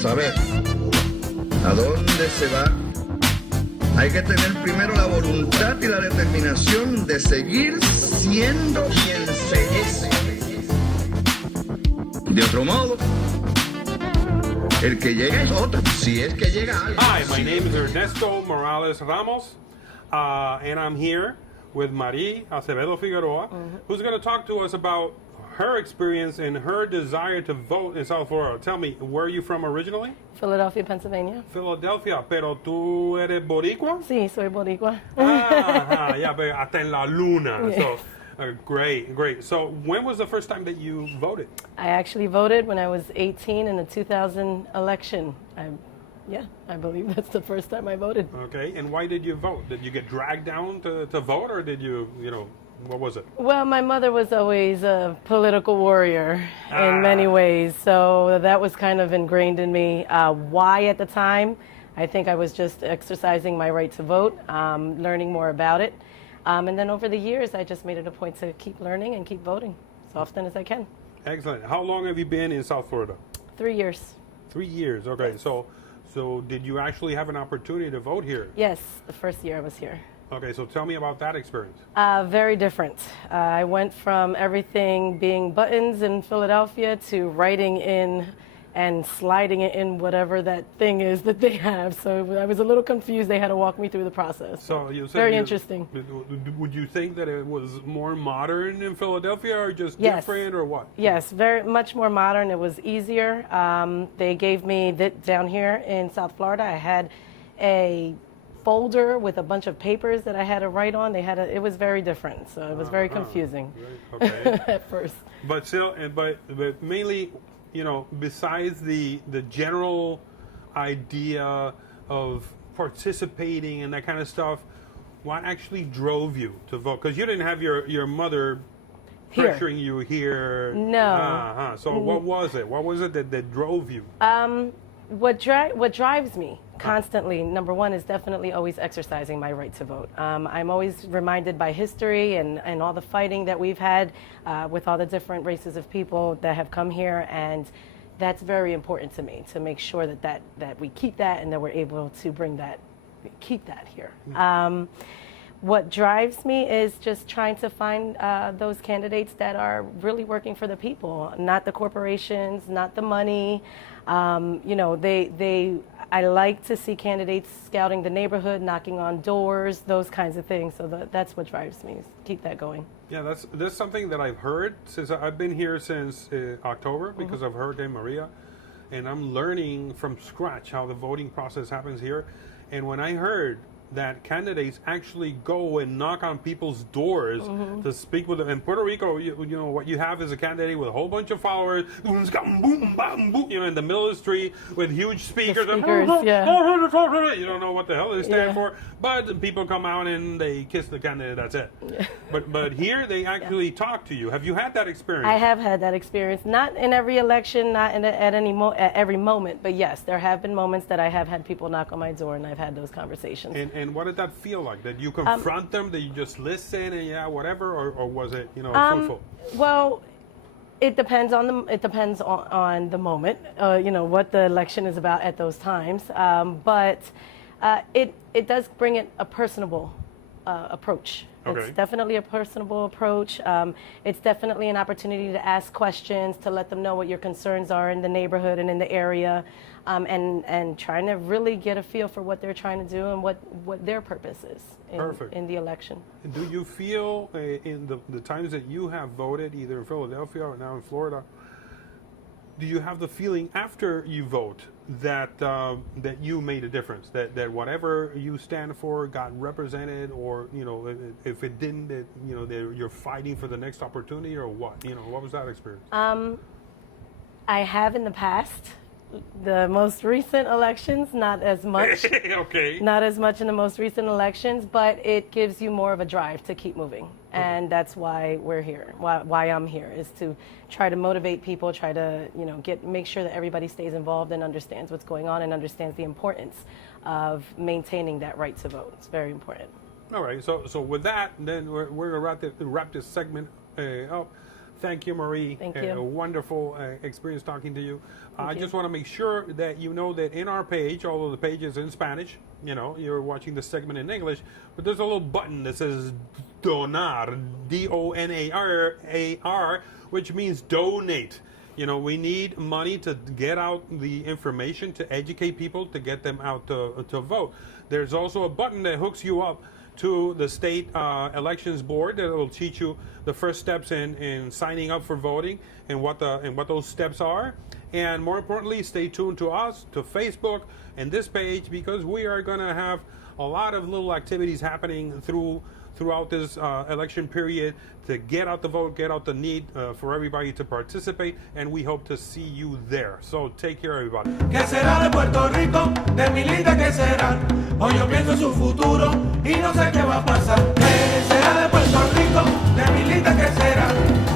saber a dónde se va, hay que tener primero la voluntad y la determinación de seguir siendo quien se es. De otro modo, el que llega es otro, si es que llega alguien. Hi, my name is Ernesto Morales-Ramos, and I'm here with Marie Acevedo Figueroa, who's going to talk to us about her experience and her desire to vote in South Florida. Tell me, where are you from originally? Philadelphia, Pennsylvania. Philadelphia, pero tú eres boricua? Sí, soy boricua. Yeah, but hasta en la luna. Yeah. So, great. So, when was the first time that you voted? I actually voted when I was 18 in the 2000 election. I believe that's the first time I voted. Okay, and why did you vote? Did you get dragged down to vote, or did you what was it? Well, my mother was always a political warrior in many ways, so that was kind of ingrained in me. Why at the time? I think I was just exercising my right to vote, learning more about it. And then over the years, I just made it a point to keep learning and keep voting as often as I can. Excellent. How long have you been in South Florida? 3 years. 3 years, okay. Yes. So did you actually have an opportunity to vote here? Yes, the first year I was here. Okay, so tell me about that experience. Very different. I went from everything being buttons in Philadelphia to writing in and sliding it in whatever that thing is that they have. So I was a little confused. They had to walk me through the process. So you said very interesting. Would you think that it was more modern in Philadelphia, or just Yes. different, or what? Yes, very much more modern. It was easier. They gave me down here in South Florida. I had a folder with a bunch of papers that I had to write on. It was very different. So it was very confusing Okay. at first. But still, but mainly, besides the general idea of participating and that kind of stuff, what actually drove you to vote? Because you didn't have your mother Here. pressuring you here. No. So what was it? What was it that drove you? What drives me constantly, number one, is definitely always exercising my right to vote. I'm always reminded by history and all the fighting that we've had with all the different races of people that have come here, and that's very important to me, to make sure that we keep that and that we're able to keep that here. What drives me is just trying to find those candidates that are really working for the people, not the corporations, not the money. I like to see candidates scouting the neighborhood, knocking on doors, those kinds of things. So that's what drives me, is keep that going. Yeah, that's something that I've heard since I've been here since October, because of Hurricane Maria, and I'm learning from scratch how the voting process happens here. And when I heard that candidates actually go and knock on people's doors to speak with them. In Puerto Rico, what you have is a candidate with a whole bunch of followers, in the middle of the street with huge speakers. Yeah. You don't know what the hell they stand for, but people come out and they kiss the candidate. That's it. Yeah. But here they actually talk to you. Have you had that experience? I have had that experience. Not in every election, not at every moment, but yes, there have been moments that I have had people knock on my door and I've had those conversations. And what did that feel like? Did you confront them? Did you just listen and whatever, or was it fruitful? Well, it depends on the moment. What the election is about at those times. But it does bring it a personable approach. Okay. It's definitely a personable approach. It's definitely an opportunity to ask questions, to let them know what your concerns are in the neighborhood and in the area, and trying to really get a feel for what they're trying to do and what their purpose is in the election. Do you feel in the times that you have voted, either in Philadelphia or now in Florida, do you have the feeling after you vote that you made a difference, that whatever you stand for got represented, or if it didn't, that you're fighting for the next opportunity, or what? What was that experience? I have in the past. The most recent elections, not as much. Okay. Not as much in the most recent elections, but it gives you more of a drive to keep moving. And that's why we're here, why I'm here, is to try to motivate people, try to make sure that everybody stays involved and understands what's going on and understands the importance of maintaining that right to vote. It's very important. All right, so with that, then we're going to wrap this segment up. Thank you, Marie. Thank you. A wonderful experience talking to you. I you. just want to make sure that you know that in our page, although the page is in Spanish, you know, you're watching this segment in English, but there's a little button that says donar, D-O-N-A-R, which means donate. You know, we need money to get out the information, to educate people, to get them out to vote. There's also a button that hooks you up to the state elections board that will teach you the first steps in signing up for voting and what those steps are. And more importantly, stay tuned to us, to Facebook and this page, because we are going to have a lot of little activities happening throughout this election period to get out the vote, get out the need for everybody to participate, and we hope to see you there. So take care, everybody. ¿Qué será de Puerto Rico? De mi linda, ¿qué será? Hoy yo pienso en su futuro y no sé qué va a pasar. ¿Qué será de Puerto Rico? De mi linda, ¿qué será?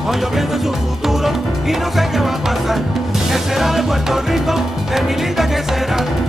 Hoy yo pienso en su futuro y no sé qué va a pasar. ¿Qué será de Puerto Rico? De mi linda, ¿qué será?